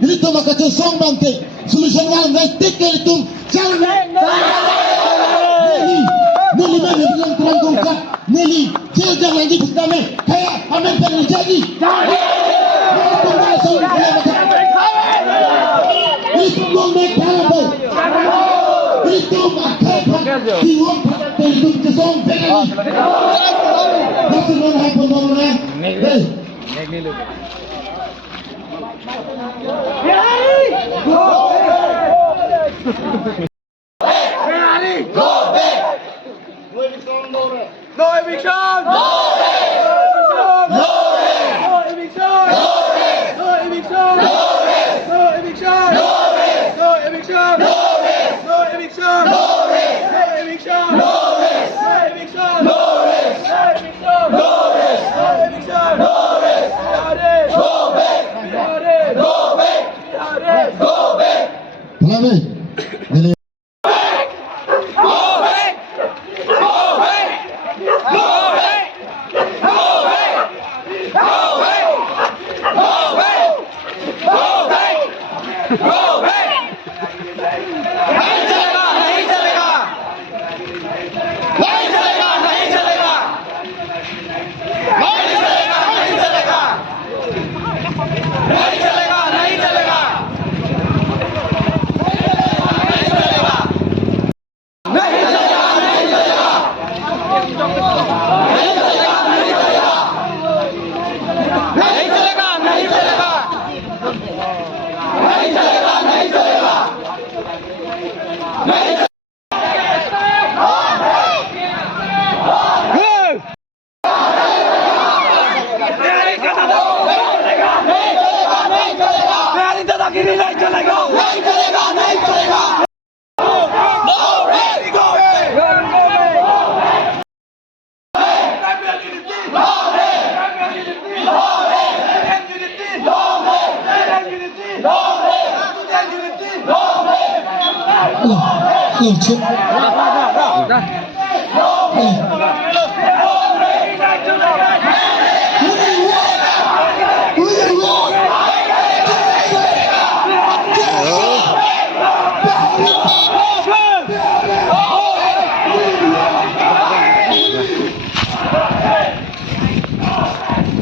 Dito makachesong bangke solution wal ngai tikel tum jangan neli mana bilang terangkong kat neli jejak lagi bersama kayak aman terjadi itu ngomong apa itu makai diwon terjun kesong masih non happen ngomongnya No eviction! No eviction! No eviction! No eviction! No eviction! No eviction! No eviction! No eviction! No eviction! No eviction! No eviction! No eviction! No Go back! Go back! Go back! Udah.